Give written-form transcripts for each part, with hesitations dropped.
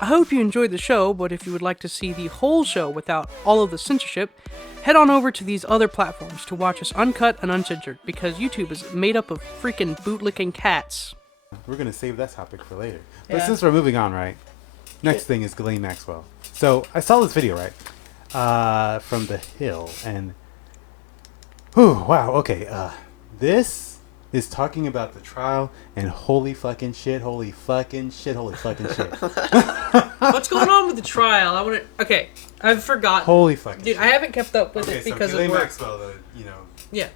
I hope you enjoyed the show, but if you would like to see the whole show without all of the censorship, head on over to these other platforms to watch us uncut and uncensored, because YouTube is made up of freaking bootlicking cats. We're going to save that topic for later. But since we're moving on, right? Next thing is Ghislaine Maxwell. So I saw this video, right? From The Hill. And, wow, okay. This is talking about the trial, and holy fucking shit. What's going on with the trial? Okay, I've forgotten. Holy fucking dude, shit. I haven't kept up with it because Ghislaine of work. Maxwell, Yeah.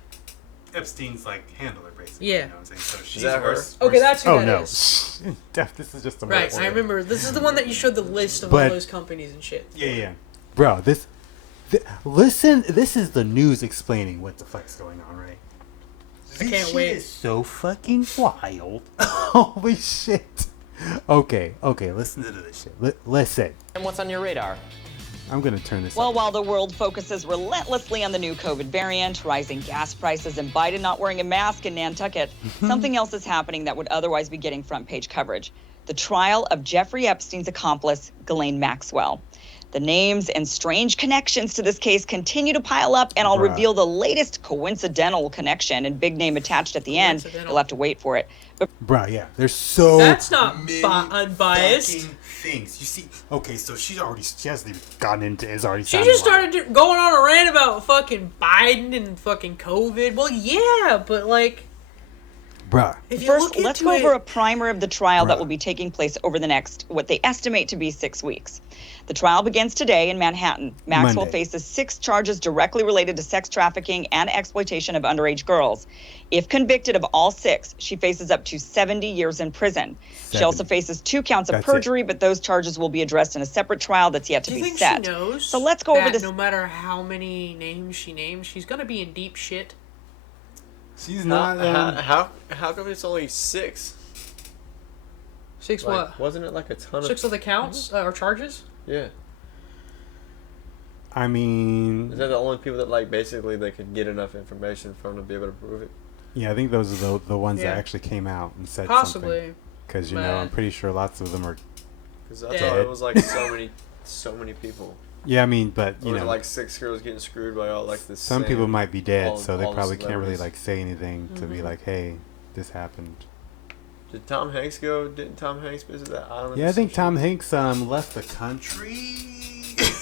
Epstein's handler, basically. Yeah. You know what I'm saying? So she's that her? worse. Okay, that's who Oh that no. is. This is just a Right, I remember. This is the one that you showed the list of all those companies and shit. Yeah. Bro, listen, this is the news explaining what the fuck's going on, right? I can't wait. This is so fucking wild. Holy shit. Okay, listen to this shit. Listen. And what's on your radar? I'm going to turn this Well, up. while the world focuses relentlessly on the new COVID variant, rising gas prices, and Biden not wearing a mask in Nantucket, something else is happening that would otherwise be getting front page coverage. The trial of Jeffrey Epstein's accomplice, Ghislaine Maxwell. The names and strange connections to this case continue to pile up, and I'll reveal the latest coincidental connection and big name attached at the end. You'll have to wait for it. But yeah, there's so That's not many unbiased. fucking things. You see, okay, so she hasn't even gotten into it. She just started going on a rant about fucking Biden and fucking COVID. Well, yeah, but Bruh. First, let's go over a primer of the trial that will be taking place over the next, what they estimate to be 6 weeks. The trial begins today in Manhattan. Maxwell faces 6 charges directly related to sex trafficking and exploitation of underage girls. If convicted of all 6, she faces up to 70 years in prison. She also faces 2 counts of perjury, but those charges will be addressed in a separate trial that's yet to be set. Do you think she knows so let's go over this. No matter how many names she names, she's gonna be in deep shit. She's not. How come it's only 6? 6 what? Wasn't it a ton of 6 of the counts or charges? Yeah. I mean, is that the only people that basically they could get enough information from to be able to prove it? Yeah, I think those are the ones that actually came out and said possibly. Because I'm pretty sure lots of them are. Because I thought it was so many people. Yeah, I mean, but you know, 6 girls getting screwed by all this. Some people might be dead, so they probably the can't really say anything to be like, "Hey, this happened." Did Tom Hanks go? Didn't Tom Hanks visit that island? Yeah, I think Tom Hanks left the country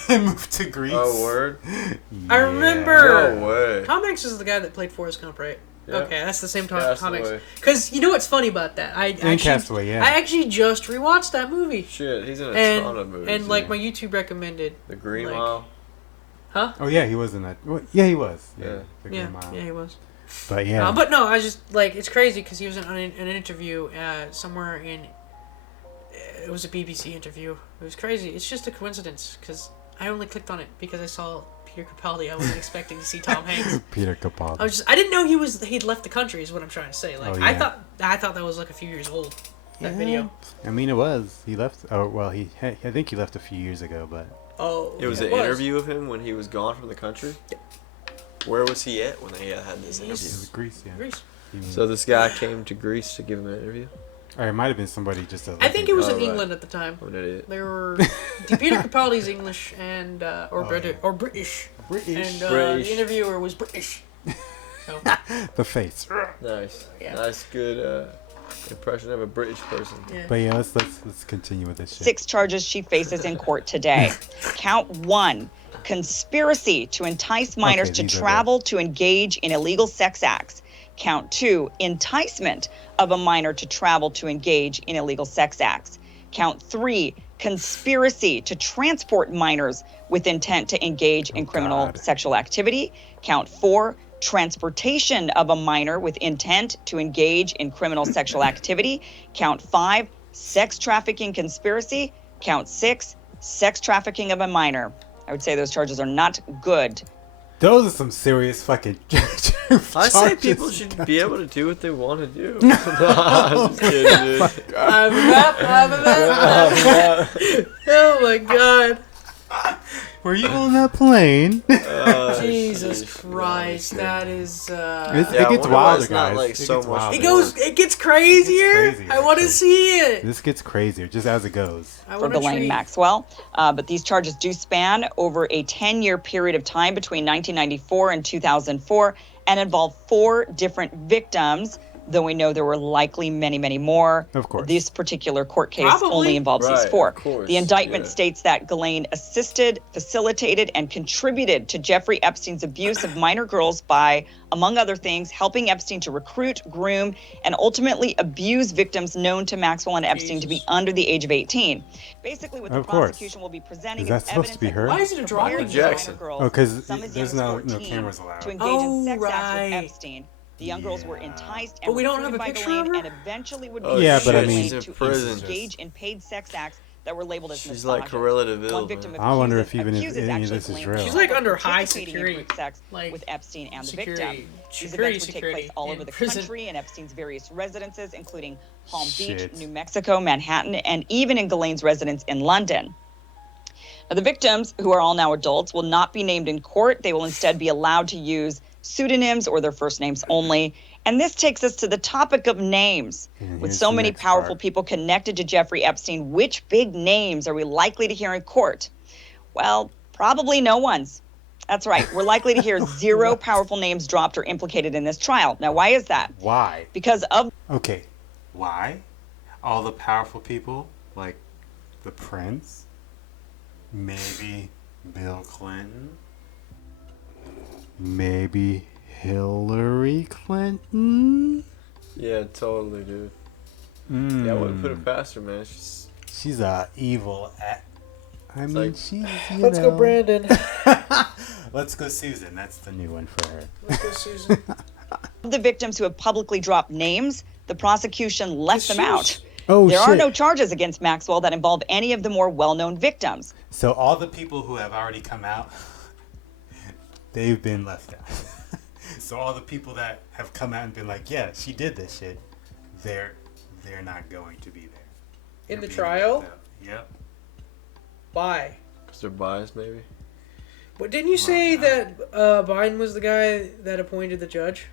and moved to Greece. Oh, word! Yeah. I remember. No way. Tom Hanks is the guy that played Forrest Gump, right? Yeah. Okay, that's the same Tom Hanks. Castaway. Because you know what's funny about that? I actually just rewatched that movie. Shit, he's in a ton of movies. And my YouTube recommended. The Green Mile. Huh? Oh yeah, he was in that. Yeah, he was. Yeah. The Green Mile. Yeah, he was. But yeah. But no, I just it's crazy because he was in an interview somewhere in. It was a BBC interview. It was crazy. It's just a coincidence because I only clicked on it because I saw Peter Capaldi. I wasn't expecting to see Tom Hanks. Peter Capaldi. I didn't know he'd left the country. Is what I'm trying to say. I thought that was a few years old. That video. I mean, it was. He left. Oh well, I think he left a few years ago, but. Oh. It was an interview of him when he was gone from the country. Yeah. Where was he at when they had this interview? It was Greece. Yeah. Greece. So this guy came to Greece to give him an interview. Or it might have been somebody just. I think it was in England at the time. I'm an idiot. They were Peter Capaldi's English and British. British. And the interviewer was British. So. The face. Nice. Yeah. Nice, good impression of a British person. Yeah. But yeah, let's continue with this shit. 6 charges she faces in court today. Count 1. Conspiracy to entice minors to travel to engage in illegal sex acts. Count 2, enticement of a minor to travel to engage in illegal sex acts. Count 3, conspiracy to transport minors with intent to engage in criminal sexual activity. Count 4, transportation of a minor with intent to engage in criminal sexual activity. Count 5, sex trafficking conspiracy. Count 6, sex trafficking of a minor. I would say those charges are not good. Those are some serious fucking charges. I say people should be able to do what they want to do. No, I'm just kidding, dude. Oh my god. Were you on that plane? Jesus Christ, that is. It gets wilder, guys. Like, it so gets much wilder. It gets crazier. crazier, I want to actually. see it. This gets crazier, just as it goes. For Ghislaine Maxwell. But these charges do span over a 10-year period of time between 1994 and 2004 and involve 4 different victims, though we know there were likely many, many more. Of course. This particular court case Probably. only involves these Right, 4. of course, The indictment yeah. states that Ghislaine assisted, facilitated, and contributed to Jeffrey Epstein's abuse of minor girls by, among other things, helping Epstein to recruit, groom, and ultimately abuse victims known to Maxwell and Epstein to be under the age of 18. Basically, what the Of course. prosecution will be presenting Is that is supposed to be evidence her? that Why is it a drama? prepared Michael Jackson. minor girls, Oh, 'cause some as there's young as no 14, cameras allowed. to engage in sex acts right. with Epstein. The young girls were enticed and But we don't recruited have a by picture Ghislaine of her? and eventually would be Oh, Yeah, but I used mean- she's in to prison. engage in paid sex acts that were labeled as She's like misogynist. Corella DeVille, One victim man. I wonder accuses- if even if accuses any of actually this is Ghislaine real. She's like of under high participating in security. group sex Like, with Epstein and the security- victim. These security events would take place all in over the prison. country in Epstein's various residences, including Palm Shit. Beach, New Mexico, Manhattan, and even in Ghislaine's residence in London. Now, the victims, who are all now adults, will not be named in court. They will instead be allowed to use pseudonyms or their first names only. And this takes us to the topic of names. And With here's so the many next powerful part. people connected to Jeffrey Epstein, which big names are we likely to hear in court? Well, probably no one's. That's right. We're likely to hear 0 powerful names dropped or implicated in this trial. Now, why is that? Why? Because of Okay. Why? All the powerful people, like the prince, maybe Bill Clinton, maybe Hillary Clinton. Yeah, totally, dude. Yeah, I wouldn't put it past her, man. She's a evil. I mean, like- she's. Let's go, Brandon. Let's go, Susan. That's the new one for her. Let's go, Susan. the victims who have publicly dropped names, the prosecution left them out. Oh, There shit. are no charges against Maxwell that involve any of the more well-known victims. So all the people who have already come out, they've been left out. So all the people that have come out and been like, yeah, she did this shit, they're not going to be there. In They're the being trial? left out. Yep. Why? Because they're biased, maybe. But didn't you say that Biden was the guy that appointed the judge?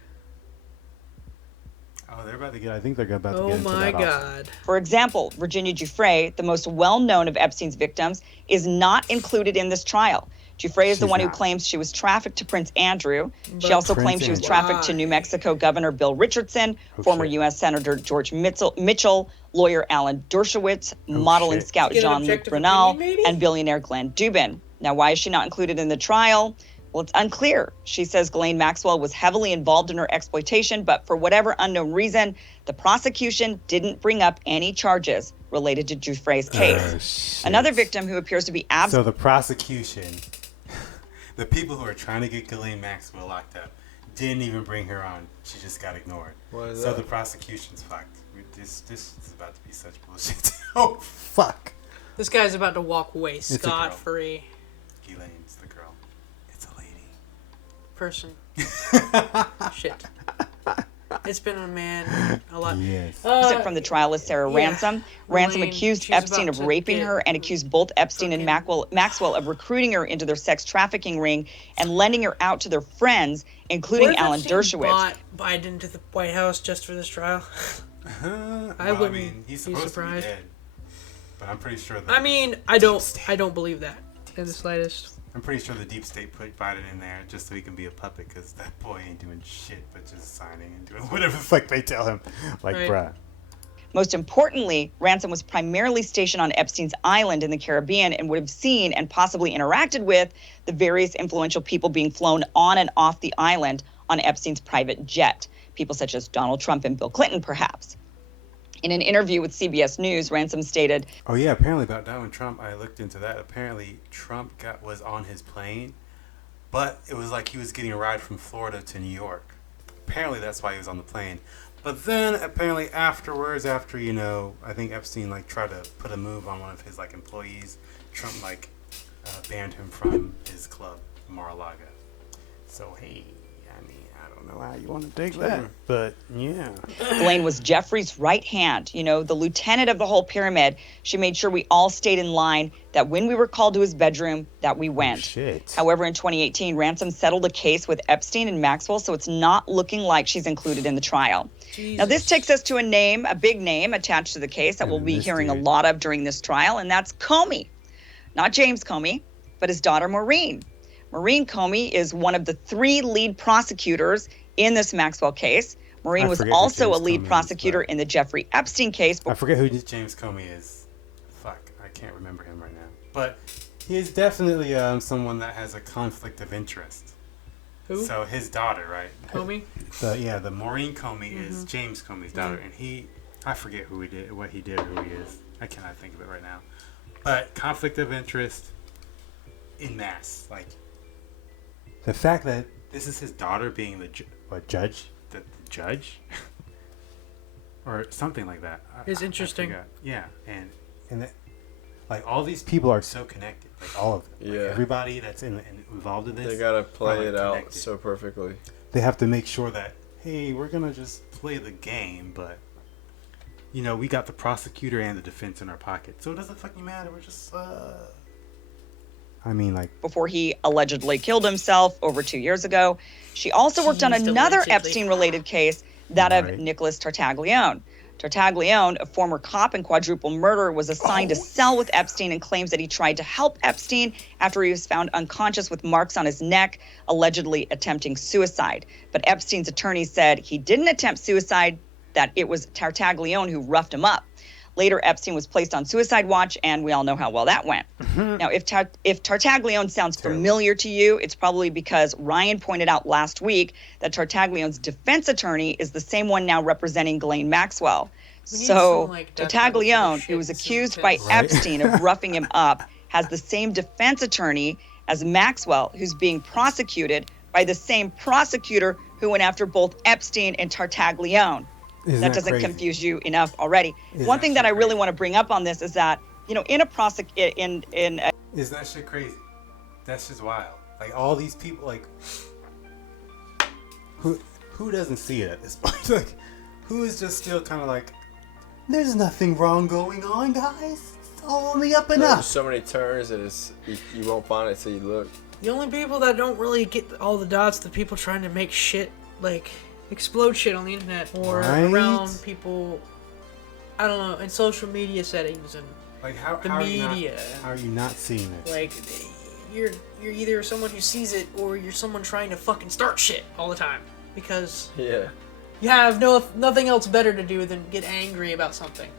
Oh, they're about to get. I think they're about to Oh get into my that. Also. God. For example, Virginia Giuffre, the most well-known of Epstein's victims, is not included in this trial. Giuffre is the She's one who not. claims she was trafficked to Prince Andrew. She But- also Prince claims she was Andrew. trafficked to Why? New Mexico Governor Bill Richardson, Oh, former shit. U.S. Senator George Mitchell, lawyer Alan Dershowitz, model and shit. scout Get an Jean-Luc objective Brunel, opinion, maybe? and billionaire Glenn Dubin. Now, why is she not included in the trial? Well, it's unclear. She says Ghislaine Maxwell was heavily involved in her exploitation, but for whatever unknown reason, the prosecution didn't bring up any charges related to Giuffre's case. Shit. Another victim who appears to be So the prosecution, the people who are trying to get Ghislaine Maxwell locked up, didn't even bring her on. She just got ignored. Why is So that? the prosecution's fucked. This is about to be such bullshit. Oh fuck. This guy's about to walk away a girl. scot-free. Ghislaine's the girl. It's a lady. Person. Shit. It's been a man a lot. Yes. from the trial is Sarah Ransom. Ransom Elaine, accused she's Epstein about of to raping get her and accused both Epstein and fucking- Maxwell of recruiting her into their sex trafficking ring and lending her out to their friends, What including if Alan Epstein Dershowitz. bought Biden to the White House just for this trial? I wouldn't mean, he's be supposed surprised. to be dead. But I'm pretty sure that I mean, I don't believe that in the slightest. I'm pretty sure the deep state put Biden in there just so he can be a puppet, because that boy ain't doing shit but just signing and doing whatever the fuck they tell him. Like, Right. bruh. Most importantly, Ransom was primarily stationed on Epstein's island in the Caribbean and would have seen and possibly interacted with the various influential people being flown on and off the island on Epstein's private jet. People such as Donald Trump and Bill Clinton, perhaps. In an interview with CBS News, Ransom stated, Oh yeah, apparently about Donald Trump, I looked into that. Apparently Trump was on his plane, but it was like he was getting a ride from Florida to New York. Apparently that's why he was on the plane. But then apparently afterwards, after, I think Epstein tried to put a move on one of his employees, Trump banned him from his club, Mar-a-Lago. So hey, I don't know how you want to take that, but yeah. Ghislaine was Jeffrey's right hand, the lieutenant of the whole pyramid. She made sure we all stayed in line, that when we were called to his bedroom, that we went. Shit. However, in 2018, Ransom settled a case with Epstein and Maxwell, so it's not looking like she's included in the trial. Jesus. Now, this takes us to a big name attached to the case that we'll be hearing a lot of during this trial, and that's Comey. Not James Comey, but his daughter Maureen. Maureen Comey is one of the 3 lead prosecutors in this Maxwell case. Maureen was also a lead prosecutor in the Jeffrey Epstein case. I forget who James Comey is. Fuck, I can't remember him right now. But he is definitely someone that has a conflict of interest. Who? So his daughter, right? Comey? The Maureen Comey is James Comey's daughter, and I forget what he did, or who he is. I cannot think of it right now. But conflict of interest in mass, like the fact that this is his daughter being the judge, the judge, or something like that, is interesting. Yeah, and that, like all these people are so connected, like all of them. Yeah. Like, everybody that's involved in this. They gotta play it out connected. so perfectly. They have to make sure that, hey, we're gonna just play the game, but we got the prosecutor and the defense in our pocket, so it doesn't fucking matter. We're just before he allegedly killed himself over 2 years ago. She also worked on another Epstein-related case, that of Nicholas Tartaglione. Tartaglione, a former cop in quadruple murder, was assigned a cell with Epstein and claims that he tried to help Epstein after he was found unconscious with marks on his neck, allegedly attempting suicide. But Epstein's attorney said he didn't attempt suicide, that it was Tartaglione who roughed him up. Later, Epstein was placed on suicide watch, and we all know how well that went. Now, if Tartaglione sounds familiar to you, it's probably because Ryan pointed out last week that Tartaglione's defense attorney is the same one now representing Ghislaine Maxwell. So Tartaglione, who was accused by Epstein of roughing him up, has the same defense attorney as Maxwell, who's being prosecuted by the same prosecutor who went after both Epstein and Tartaglione. That doesn't confuse you enough already. One thing that I really want to bring up on this is that, in a Isn't that shit crazy? That's just wild. Like all these people, like who doesn't see it at this point? Like who is just still kind of like, there's nothing wrong going on, guys. It's all on the up and up. There's so many turns that you won't find it till you look. The only people that don't really get all the dots, the people trying to make shit like explode shit on the internet or around people, I don't know, in social media settings and like media. How are you not seeing this? Like you're either someone who sees it or you're someone trying to fucking start shit all the time because you have nothing else better to do than get angry about something,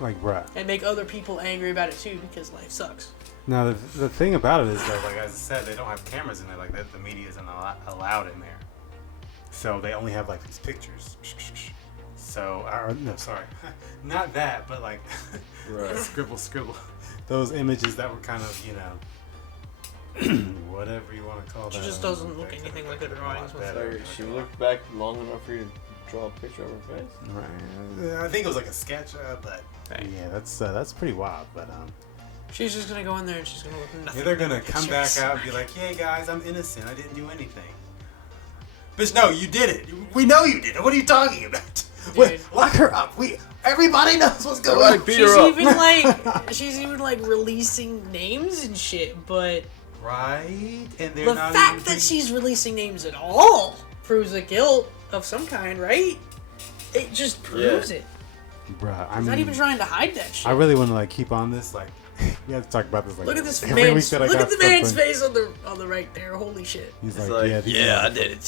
Like, bruh. And make other people angry about it too because life sucks. Now the thing about it is that, like as I said, they don't have cameras in there. Like the media isn't allowed in there. So they only have like these pictures. So, no, sorry, not that, but like scribble. Those images that were kind of, whatever you want to call that. She just doesn't look anything like the drawings. She looked back long enough for you to draw a picture of her face. Right. I think it was like a sketch, but yeah, that's pretty wild. But she's just gonna go in there and she's gonna look nothing. Yeah, they're gonna come back out and be like, "Hey guys, I'm innocent. I didn't do anything." Bitch, no, you did it. We know you did it. What are you talking about? Wait, lock her up. Everybody knows what's going on. She's even like releasing names and shit, but right, and the fact that she's releasing names at all proves a guilt of some kind, right? It just proves it. Bruh, I'm not even trying to hide that shit. I really want to keep on this. We have to talk about this. Look at this man's. Look at the man's face on the right there. Holy shit. He's like, yeah, I did it.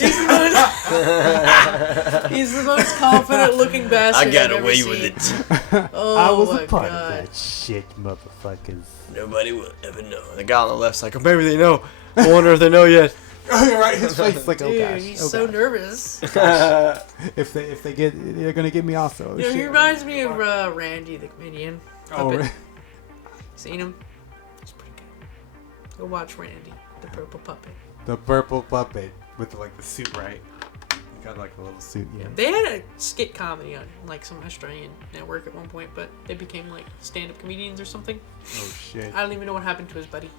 He's the most confident looking bastard. I got away with it. Oh, I was a part of that shit, motherfuckers. Nobody will ever know. The guy on the left's like, maybe they know. I wonder if they know yet. Right, his face is like, dude, oh gosh. He's so nervous. If they get, they're gonna get me also. He reminds me of Randy, the comedian. Puppet. Seen him? It's pretty good. Go watch Randy, the purple puppet. The purple puppet with the suit, right? He got like a little suit. Yeah. They had a skit comedy on like some Australian network at one point, but they became like stand-up comedians or something. Oh shit. I don't even know what happened to his buddy.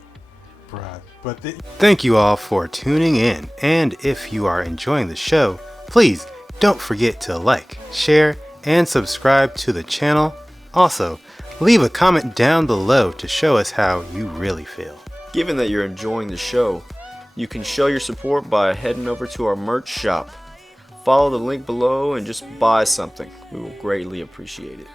bruh. But Thank you all for tuning in, and if you are enjoying the show, please don't forget to like, share, and subscribe to the channel. Also, leave a comment down below to show us how you really feel. Given that you're enjoying the show, you can show your support by heading over to our merch shop. Follow the link below and just buy something. We will greatly appreciate it.